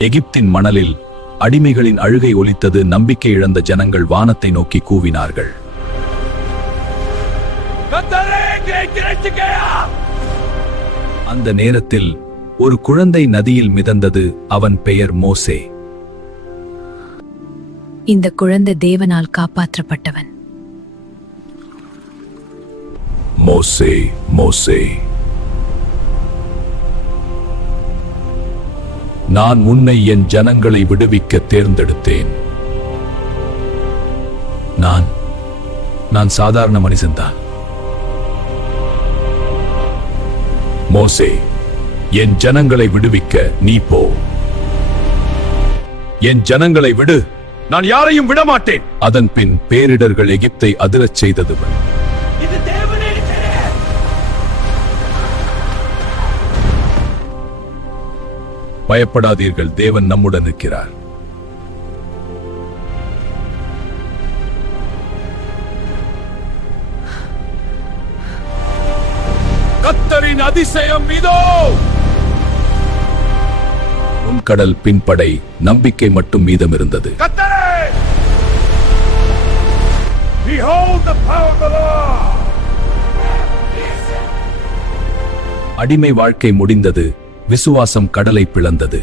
எகிப்தின் மணலில் அடிமைகளின் அழுகை ஒலித்தது. நம்பிக்கை இழந்த ஜனங்கள் வானத்தை நோக்கி கூவினார்கள். அந்த நேரத்தில் ஒரு குழந்தை நதியில் மிதந்தது. அவன் பெயர் மோசே. இந்த குழந்தை தேவனால் காப்பாற்றப்பட்டவன். மோசே, மோசே, நான் உன்னை என் ஜனங்களை விடுவிக்க தேர்ந்தெடுத்தேன். நான் சாதாரண மனிதன்தான். மோசே, என் ஜனங்களை விடுவிக்க நீ போ. என் ஜனங்களை விடு, நான் யாரையும் விடமாட்டேன். அதன் பின் பேரிடர்கள் எகிப்தை அதிரச் செய்தது. பயப்படாதீர்கள், தேவன் நம்முடன் இருக்கிறார். கர்த்தரின் அதிசயம் இதோ. கடல் பின்படை, நம்பிக்கை மட்டும் மீதம் இருந்தது. அடிமை வாழ்க்கை முடிந்தது. விசுவாசம் கடலை பிளந்தது.